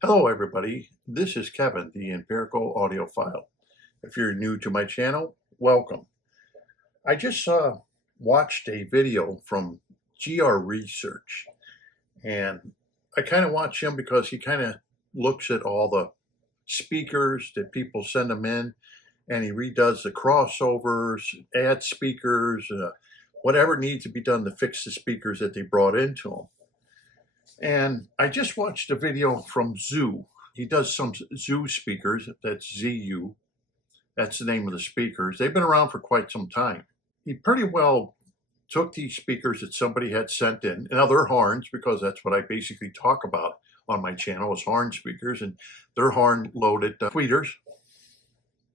Hello everybody, this is Kevin, the Empirical Audiophile. If you're new to my channel, welcome. I just watched a video from GR Research, and I kind of watch him because he kind of looks at all the speakers that people send him in, and he redoes the crossovers, adds speakers, whatever needs to be done to fix the speakers that they brought into him. And I just watched a video from Zoo. He does some Zoo speakers, that's ZU. That's the name of the speakers. They've been around for quite some time. He pretty well took these speakers that somebody had sent in, and other horns, because that's what I basically talk about on my channel is horn speakers, and they're horn-loaded tweeters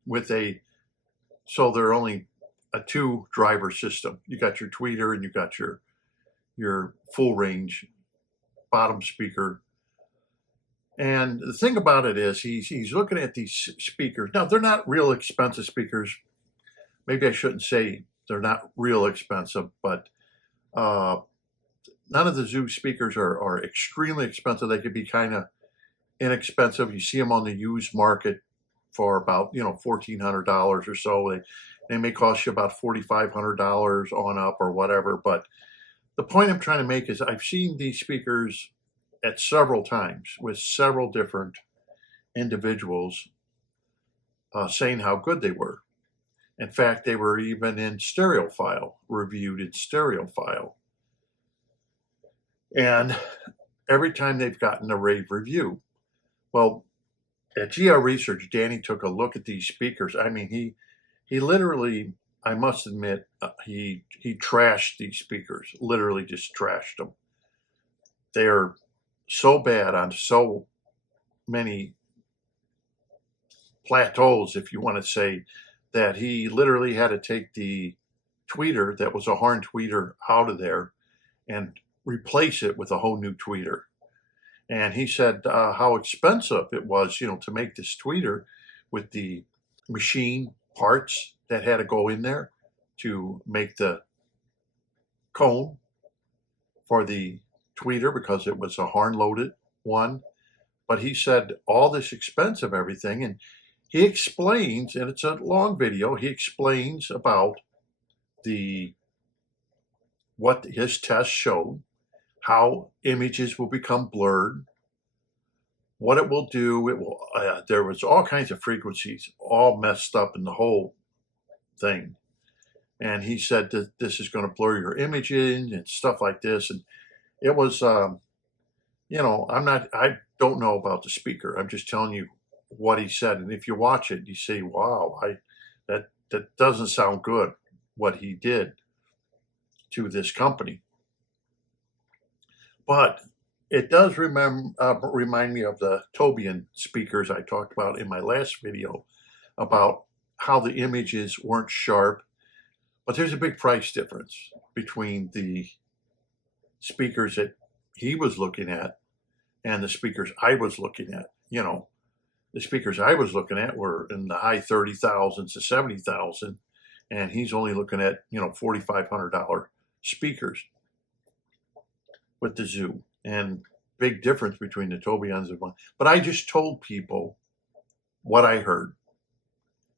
with so they're only a two-driver system. You got your tweeter and you got your full range bottom speaker. And the thing about it is he's looking at these speakers. Now, they're not real expensive speakers. Maybe I shouldn't say they're not real expensive, but none of the Zoo speakers are extremely expensive. They could be kind of inexpensive. You see them on the used market for about, $1,400 or so. They may cost you about $4,500 on up or whatever, but the point I'm trying to make is I've seen these speakers at several times with several different individuals saying how good they were. In fact, they were even in Stereophile, reviewed in Stereophile. And every time they've gotten a rave review. Well, at GR Research, Danny took a look at these speakers. I mean, he literally, I must admit, he trashed these speakers, literally just trashed them. They're so bad on so many plateaus, if you want to say, that he literally had to take the tweeter that was a horn tweeter out of there and replace it with a whole new tweeter. And he said how expensive it was, to make this tweeter with the machine parts that had to go in there to make the cone for the tweeter, because it was a horn-loaded one. But he said all this expense of everything, and he explains, and it's a long video, he explains about what his test showed, how images will become blurred, what it will do. It will. There was all kinds of frequencies all messed up in the whole thing. And he said that this is going to blur your images and stuff like this. And it was, I don't know about the speaker. I'm just telling you what he said. And if you watch it, you say, wow, that doesn't sound good, what he did to this company. But it does remind me of the Tobian speakers I talked about in my last video about how the images weren't sharp. But there's a big price difference between the speakers that he was looking at and the speakers I was looking at. The speakers I was looking at were in the high 30,000s to 70,000, and he's only looking at, $4,500 speakers with the Zoo. And big difference between the Tobians and one. But I just told people what I heard,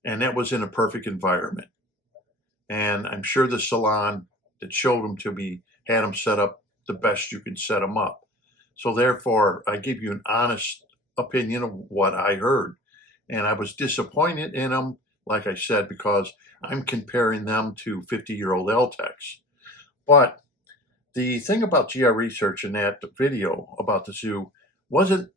and that was in a perfect environment. And I'm sure the salon that showed them to me had them set up the best you can set them up. So therefore, I give you an honest opinion of what I heard. And I was disappointed in them, like I said, because I'm comparing them to 50-year-old L-Techs. But the thing about GR Research in that video about the Zoo wasn't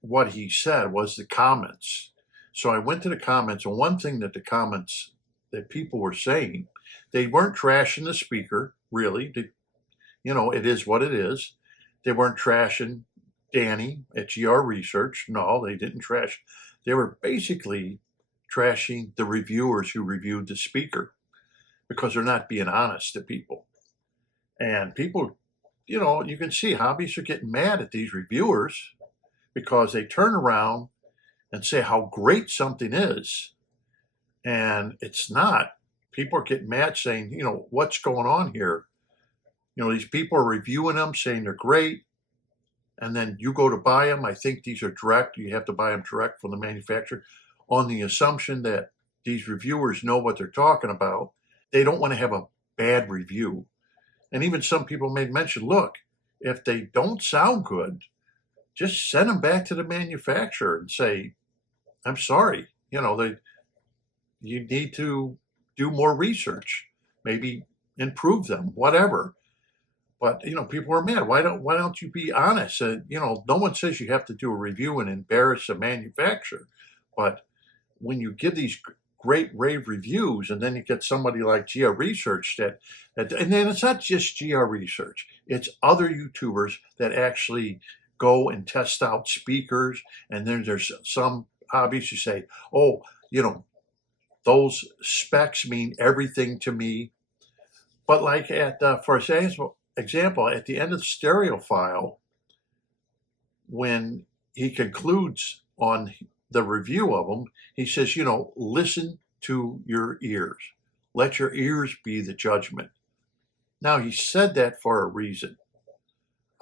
what he said, was the comments. So I went to the comments, and one thing that the comments that people were saying, they weren't trashing the speaker, really. It is what it is. They weren't trashing Danny at GR Research. No, they didn't trash. They were basically trashing the reviewers who reviewed the speaker, because they're not being honest to people. And people, you can see hobbyists are getting mad at these reviewers because they turn around and say how great something is, and it's not. People are getting mad saying, what's going on here? These people are reviewing them, saying they're great, and then you go to buy them. I think these are direct. You have to buy them direct from the manufacturer on the assumption that these reviewers know what they're talking about. They don't want to have a bad review. And even some people made mention, look, if they don't sound good, just send them back to the manufacturer and say, I'm sorry, you need to do more research, maybe improve them, whatever. But people are mad. Why don't you be honest? No one says you have to do a review and embarrass a manufacturer, but when you give these great rave reviews, and then you get somebody like GR Research and then it's not just GR Research, it's other YouTubers that actually go and test out speakers, and then there's some hobbies who say, oh, those specs mean everything to me. But like for example, at the end of the Stereophile, when he concludes on the review of them, he says, listen to your ears. Let your ears be the judgment. Now, he said that for a reason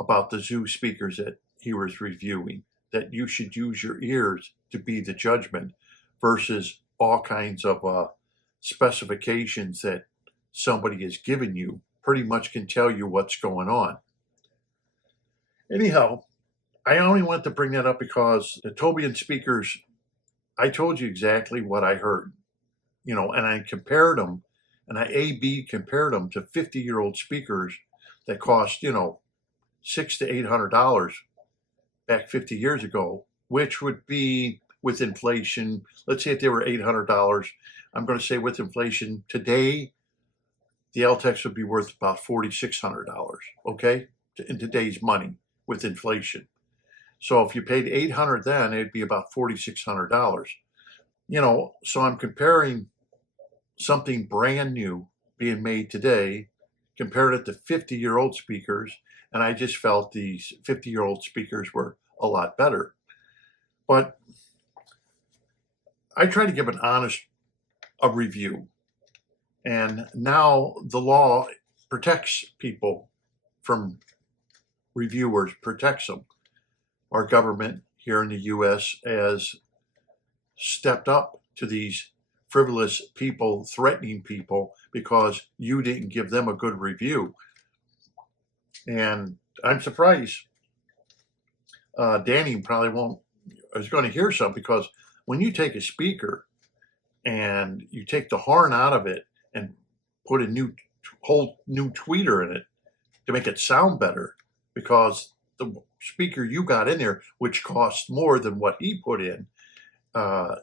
about the zoo speakers that he was reviewing, that you should use your ears to be the judgment versus all kinds of specifications that somebody has given you pretty much can tell you what's going on. Anyhow, I only want to bring that up because the Tobian speakers, I told you exactly what I heard, and I compared them, and I A/B compared them to 50-year-old speakers that cost, $600 to $800 back 50 years ago, which would be with inflation. Let's say if they were $800, I'm going to say with inflation today, the LTEX would be worth about $4,600, okay, in today's money with inflation. So if you paid $800 then, it'd be about $4,600. So I'm comparing something brand new being made today, compared it to 50-year-old speakers, and I just felt these 50-year-old speakers were a lot better. But I try to give an honest review. And now the law protects people from reviewers, protects them. Our government here in the U.S. has stepped up to these frivolous people, threatening people because you didn't give them a good review. And I'm surprised Danny probably is going to hear some, because when you take a speaker and you take the horn out of it and put a whole new tweeter in it to make it sound better, because the speaker you got in there, which costs more than what he put in,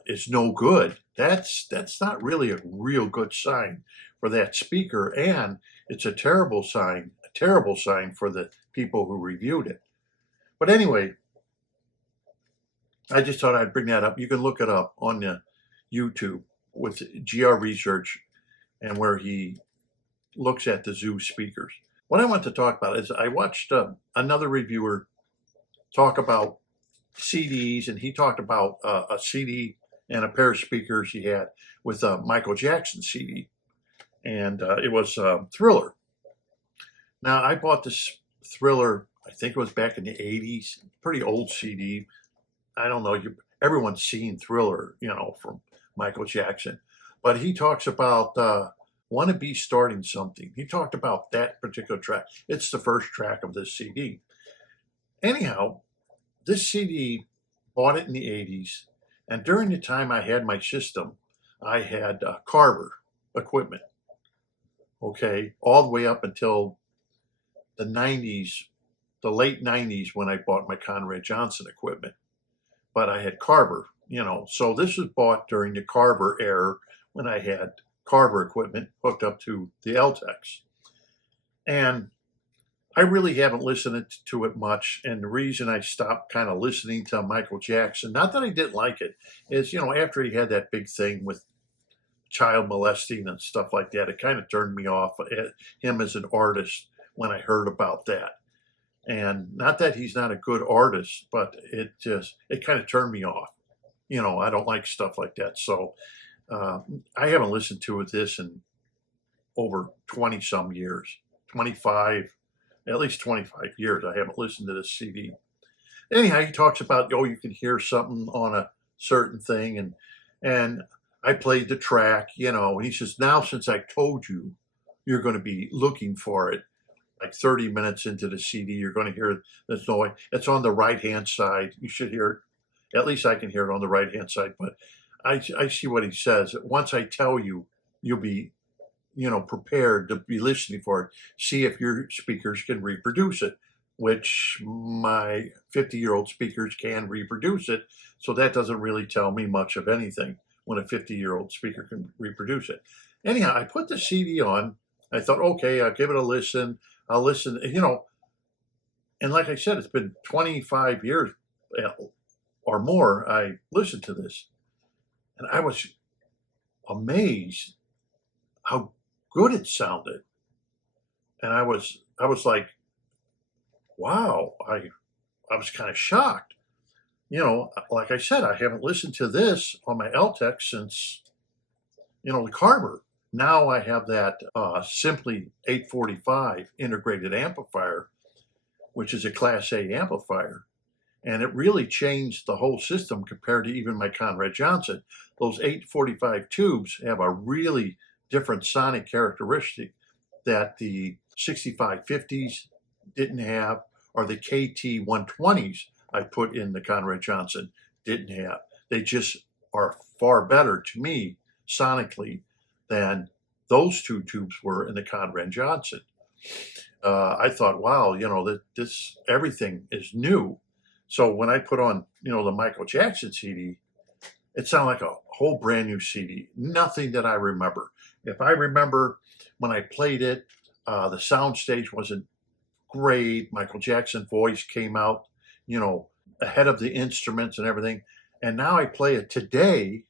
is no good. That's not really a real good sign for that speaker, and it's a terrible sign for the people who reviewed it. But anyway, I just thought I'd bring that up. You can look it up on the YouTube with GR Research, and where he looks at the zoo speakers. What I want to talk about is I watched another reviewer talk about CDs, and he talked about a CD and a pair of speakers he had with a Michael Jackson CD, and it was Thriller. Now, I bought this Thriller, I think it was back in the 80s, pretty old CD. I don't know, everyone's seen Thriller, from Michael Jackson. But he talks about Want to Be Starting Something. He talked about that particular track. It's the first track of this CD. Anyhow, this CD, bought it in the 80s, and during the time I had my system, I had Carver equipment, okay, all the way up until the 90s, the late 90s, when I bought my Conrad Johnson equipment. But I had Carver, so this was bought during the Carver era, when I had Carver equipment hooked up to the LTEX. And I really haven't listened to it much, and the reason I stopped kind of listening to Michael Jackson, not that I didn't like it, is, after he had that big thing with child molesting and stuff like that, it kind of turned me off him as an artist when I heard about that. And not that he's not a good artist, but it kind of turned me off. I don't like stuff like that. So I haven't listened to this in over 20 some years, 25, at least 25 years. I haven't listened to this CD. anyhow, he talks about, oh, you can hear something on a certain thing, and I played the track, and he says, now since I told you, you're going to be looking for it. Like 30 minutes into the CD, you're going to hear this noise. It's on the right-hand side. You should hear it. At least I can hear it on the right-hand side. But I see what he says. Once I tell you, you'll be, prepared to be listening for it. See if your speakers can reproduce it, which my 50-year-old speakers can reproduce it. So that doesn't really tell me much of anything when a 50-year-old speaker can reproduce it. Anyhow, I put the CD on. I thought, okay, I'll give it a listen. I'll listen, and like I said, it's been 25 years or more I listened to this. And I was amazed how good it sounded. And I was like, wow, I was kind of shocked. Like I said, I haven't listened to this on my LTEC since, the Carver. Now I have that Simply 845 integrated amplifier, which is a Class A amplifier. And it really changed the whole system compared to even my Conrad Johnson. Those 845 tubes have a really different sonic characteristic that the 6550s didn't have, or the KT 120s I put in the Conrad Johnson didn't have. They just are far better to me sonically than those two tubes were in the Conrad Johnson. I thought, wow, this everything is new. So when I put on, the Michael Jackson CD, it sounded like a whole brand new CD. Nothing that I remember. If I remember when I played it, the soundstage wasn't great. Michael Jackson voice came out, ahead of the instruments and everything. And now I play it today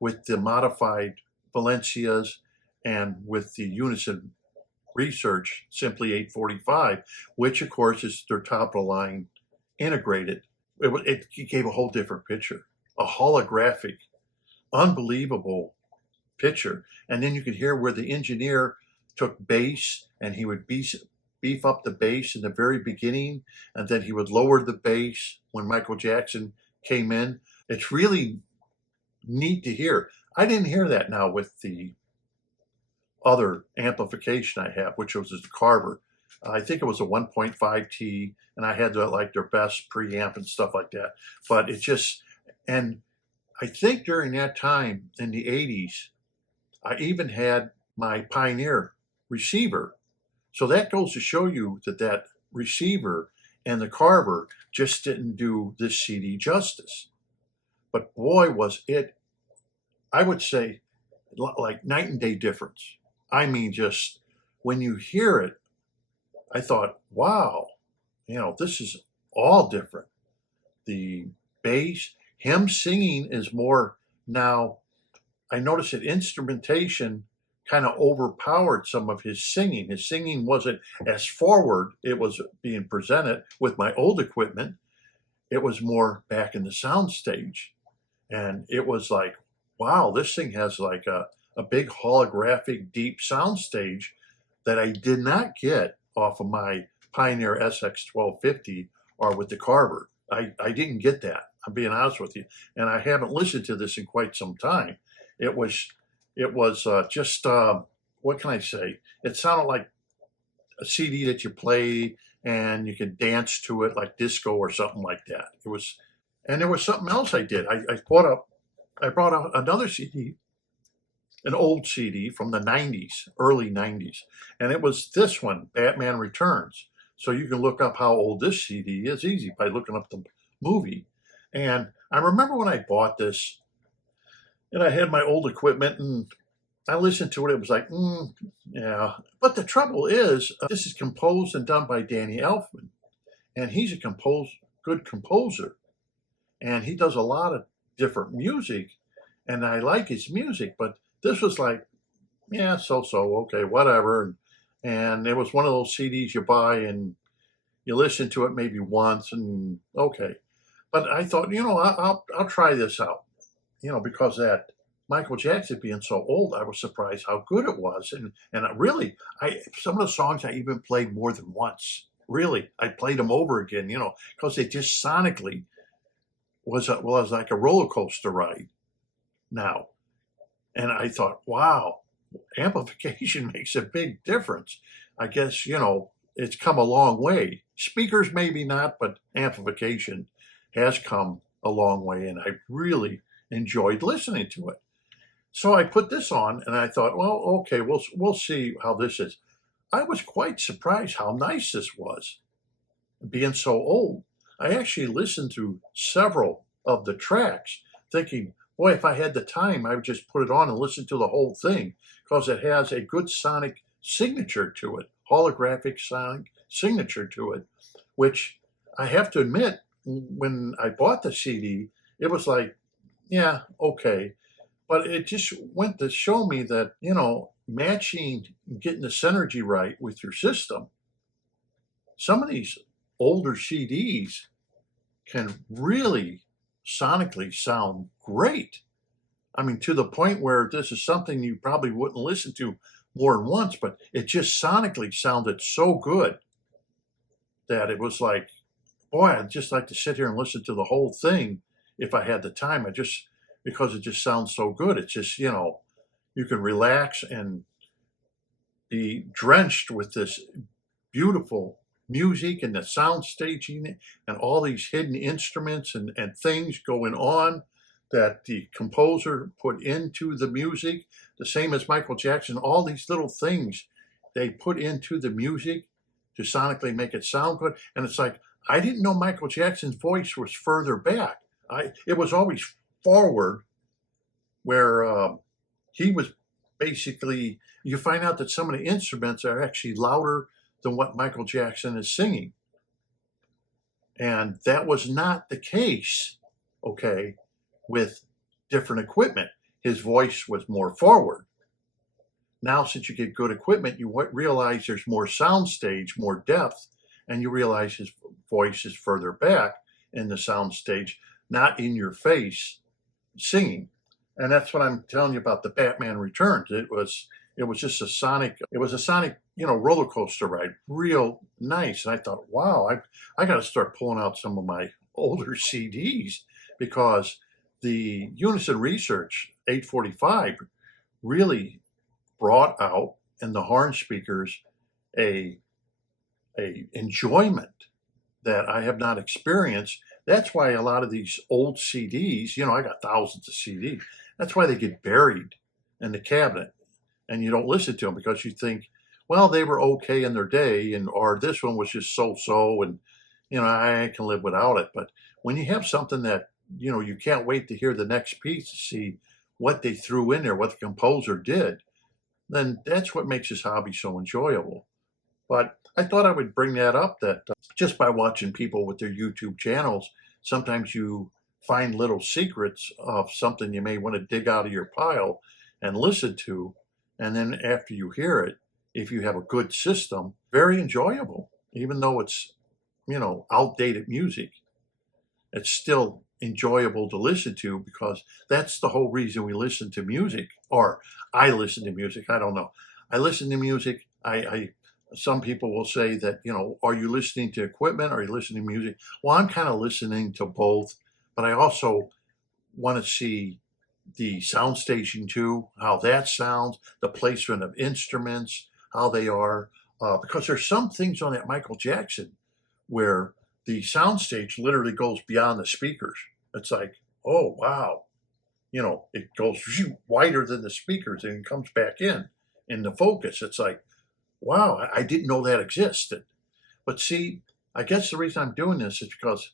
with the modified Valencias and with the Unison Research Simply 845, which of course is their top of the line integrated. It gave a whole different picture, a holographic, unbelievable picture. And then you could hear where the engineer took bass and he would beef up the bass in the very beginning, and then he would lower the bass when Michael Jackson came in. It's really neat to hear. I didn't hear that now with the other amplification I have, which was the Carver. I think it was a 1.5T, and I had their best preamp and stuff like that. But it just, and I think during that time in the 80s, I even had my Pioneer receiver. So that goes to show you that receiver and the Carver just didn't do this CD justice. But boy, was it, I would say, like night and day difference. I mean, just when you hear it, I thought, wow, this is all different. The bass, him singing is more now. I noticed that instrumentation kind of overpowered some of his singing. His singing wasn't as forward. It was being presented with my old equipment. It was more back in the sound stage. And it was like, wow, this thing has like a big holographic deep sound stage that I did not get off of my Pioneer SX1250 or with the Carver. I didn't get that. I'm being honest with you. And I haven't listened to this in quite some time. It was just, what can I say? It sounded like a CD that you play and you can dance to it like disco or something like that. And there was something else I did. I brought out another CD, an old CD from the 90s, early 90s. And it was this one, Batman Returns. So you can look up how old this CD is easy by looking up the movie. And I remember when I bought this, and I had my old equipment, and I listened to it. It was like, yeah. But the trouble is, this is composed and done by Danny Elfman. And he's a good composer. And he does a lot of different music. And I like his music. But this was like, yeah, so-so, okay, whatever. And it was one of those CDs you buy and you listen to it maybe once and okay. But I thought, I'll try this out. Because that Michael Jackson being so old, I was surprised how good it was. And really, some of the songs I even played more than once. really, I played them over again, you know, because they just sonically was like a roller coaster ride now. And I thought, wow, amplification makes a big difference. I guess, you know, it's come a long way. Speakers maybe not, but amplification has come a long way, and I really enjoyed listening to it. So I put this on and I thought, well, okay, we'll see how this is. I was quite surprised how nice this was, being so old. I actually listened to several of the tracks thinking, boy, if I had the time, I would just put it on and listen to the whole thing because it has a good sonic signature to it, holographic sonic signature to it, which I have to admit, when I bought the CD, it was like, yeah, okay. But it just went to show me that, you know, matching, getting the synergy right with your system, some of these older CDs can really sonically sound great. I mean, to the point where this is something you probably wouldn't listen to more than once, but it just sonically sounded so good that it was like, boy, I'd just like to sit here and listen to the whole thing if I had the time. Because it just sounds so good. It's just, you know, you can relax and be drenched with this beautiful music and the sound staging and all these hidden instruments and things going on that the composer put into the music, the same as Michael Jackson, all these little things they put into the music to sonically make it sound good. And it's like, I didn't know Michael Jackson's voice was further back. It was always forward, where he was basically, you find out that some of the instruments are actually louder than what Michael Jackson is singing. And that was not the case, okay, with different equipment. His voice was more forward. Now, since you get good equipment, you realize there's more soundstage, more depth, and you realize his voice is further back in the soundstage, not in your face singing. And that's what I'm telling you about the Batman Returns. It was just a sonic, you know, roller coaster ride, real nice. And I thought, wow, I got to start pulling out some of my older CDs, because the Unison Research 845 really brought out in the horn speakers a enjoyment that I have not experienced. That's why a lot of these old CDs, you know, I got thousands of CDs. That's why they get buried in the cabinet and you don't listen to them, because you think, well, they were okay in their day, or this one was just so-so, and, you know, I can live without it. But when you have something that, you know, you can't wait to hear the next piece to see what they threw in there, what the composer did, then that's what makes this hobby so enjoyable. But I thought I would bring that up, that just by watching people with their YouTube channels, sometimes you find little secrets of something you may want to dig out of your pile and listen to. And then after you hear it, if you have a good system, very enjoyable. Even though it's, you know, outdated music, it's still enjoyable to listen to, because that's the whole reason we listen to music, or I listen to music. I don't know. I listen to music. Some people will say that, you know, are you listening to equipment? Or are you listening to music? Well, I'm kind of listening to both, but I also want to see the sound station too, how that sounds, the placement of instruments, how they are, because there's some things on that Michael Jackson where the soundstage literally goes beyond the speakers. It's like, oh, wow. You know, it goes wider than the speakers and comes back in the focus. It's like, wow, I didn't know that existed. But see, I guess the reason I'm doing this is because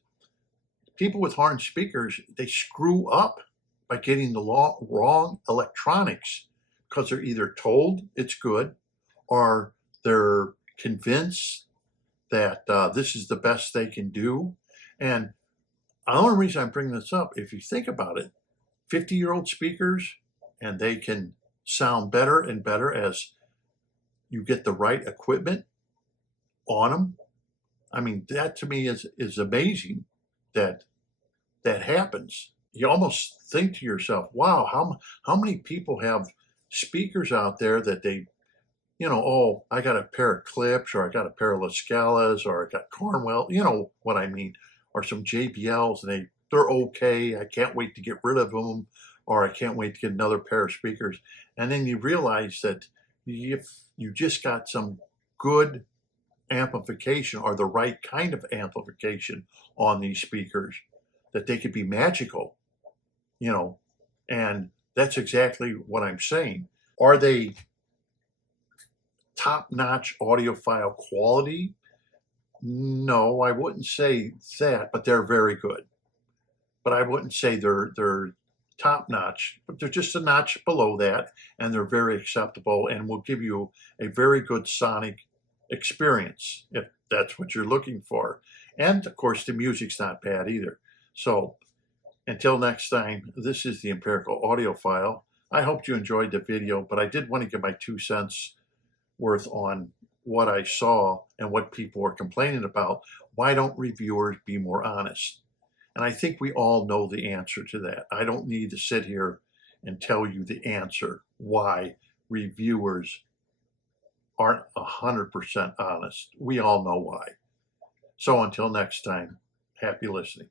people with horn speakers, they screw up by getting the wrong electronics, because they're either told it's good, or they're convinced that this is the best they can do. And the only reason I'm bringing this up, if you think about it, 50-year-old speakers, and they can sound better and better as you get the right equipment on them. I mean, that to me is amazing that happens. You almost think to yourself, wow, how many people have speakers out there that they, you know, oh, I got a pair of clips, or I got a pair of La Scalas, or I got Cornwell, you know what I mean, or some JBLs, and they're okay. I can't wait to get rid of them, or I can't wait to get another pair of speakers. And then you realize that if you just got some good amplification, or the right kind of amplification on these speakers, that they could be magical, you know, and that's exactly what I'm saying. Are they top-notch audiophile quality? No, I wouldn't say that, but they're very good. But I wouldn't say they're top-notch, but they're just a notch below that, and they're very acceptable and will give you a very good sonic experience if that's what you're looking for. And of course, the music's not bad either. So until next time, this is the Empirical Audiophile. I hope you enjoyed the video, but I did want to give my 2 cents worth on what I saw and what people were complaining about. Why don't reviewers be more honest? And I think we all know the answer to that. I don't need to sit here and tell you the answer why reviewers aren't 100% honest. We all know why. So until next time, happy listening.